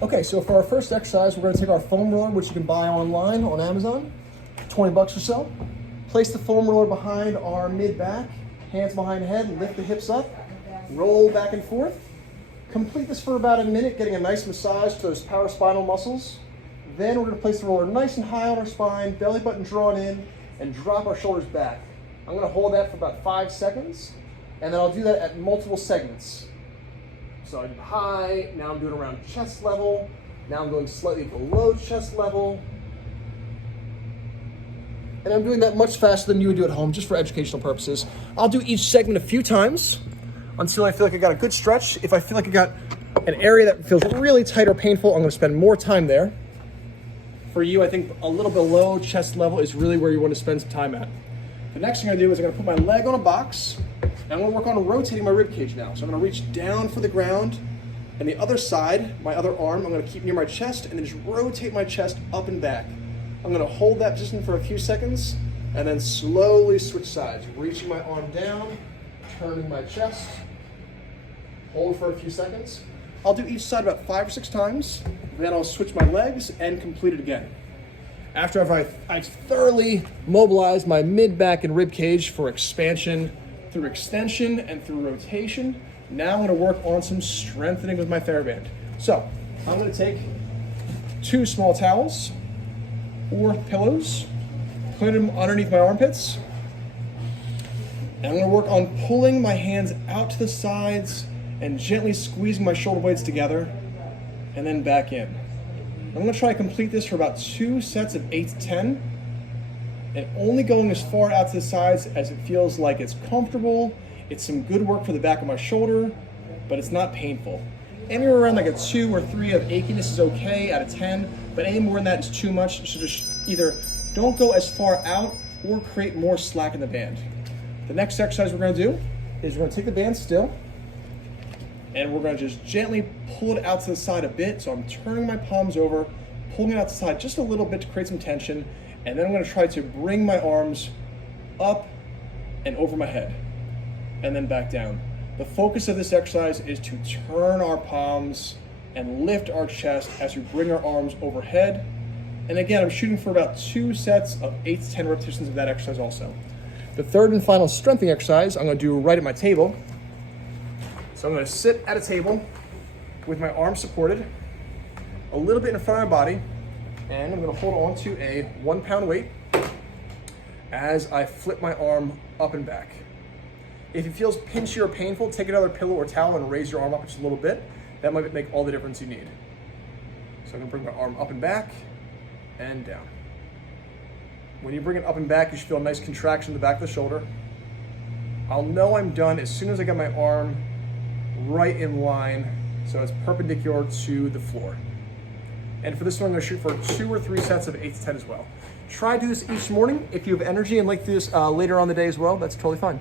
Okay, so for our first exercise, we're gonna take our foam roller, which you can buy online on Amazon, 20 bucks or so. Place the foam roller behind our mid-back, hands behind head, lift the hips up, roll back and forth. Complete this for about a minute, getting a nice massage to those paraspinal muscles. Then we're gonna place the roller nice and high on our spine, belly button drawn in, and drop our shoulders back. I'm gonna hold that for about 5 seconds, and then I'll do that at multiple segments. So I do high, now I'm doing around chest level, now I'm going slightly below chest level. And I'm doing that much faster than you would do at home, just for educational purposes. I'll do each segment a few times until I feel like I got a good stretch. If I feel like I got an area that feels really tight or painful, I'm gonna spend more time there. For you, I think a little below chest level is really where you want to spend some time at. The next thing I do is I'm going to put my leg on a box, and I'm going to work on rotating my rib cage now. So I'm going to reach down for the ground, and the other side, my other arm, I'm going to keep near my chest, and then just rotate my chest up and back. I'm going to hold that position for a few seconds, and then slowly switch sides, reaching my arm down, turning my chest, hold for a few seconds. I'll do each side about 5 or 6 times, then I'll switch my legs and complete it again. After I've thoroughly mobilized my mid-back and rib cage for expansion through extension and through rotation, now I'm gonna work on some strengthening with my TheraBand. So I'm gonna take 2 small towels or pillows, put them underneath my armpits, and I'm gonna work on pulling my hands out to the sides and gently squeezing my shoulder blades together, and then back in. I'm gonna try to complete this for about 2 sets of 8 to 10, and only going as far out to the sides as it feels like it's comfortable. It's some good work for the back of my shoulder, but it's not painful. Anywhere around like a 2 or 3 of achiness is okay out of 10, but any more than that is too much. So just either don't go as far out or create more slack in the band. The next exercise we're gonna do is we're gonna take the band still, and we're gonna just gently pull it out to the side a bit. So I'm turning my palms over, pulling it out to the side just a little bit to create some tension. And then I'm gonna try to bring my arms up and over my head and then back down. The focus of this exercise is to turn our palms and lift our chest as we bring our arms overhead. And again, I'm shooting for about 2 sets of 8 to 10 repetitions of that exercise also. The third and final strengthening exercise I'm gonna do right at my table. So I'm gonna sit at a table with my arms supported, a little bit in front of my body, and I'm gonna hold on to a 1 pound weight as I flip my arm up and back. If it feels pinchy or painful, take another pillow or towel and raise your arm up just a little bit. That might make all the difference you need. So I'm gonna bring my arm up and back and down. When you bring it up and back, you should feel a nice contraction in the back of the shoulder. I'll know I'm done as soon as I get my arm right in line, so it's perpendicular to the floor. And for this one, I'm gonna shoot for 2 or 3 sets of 8 to 10 as well. Try to do this each morning. If you have energy and like to do this later on the day as well, that's totally fine.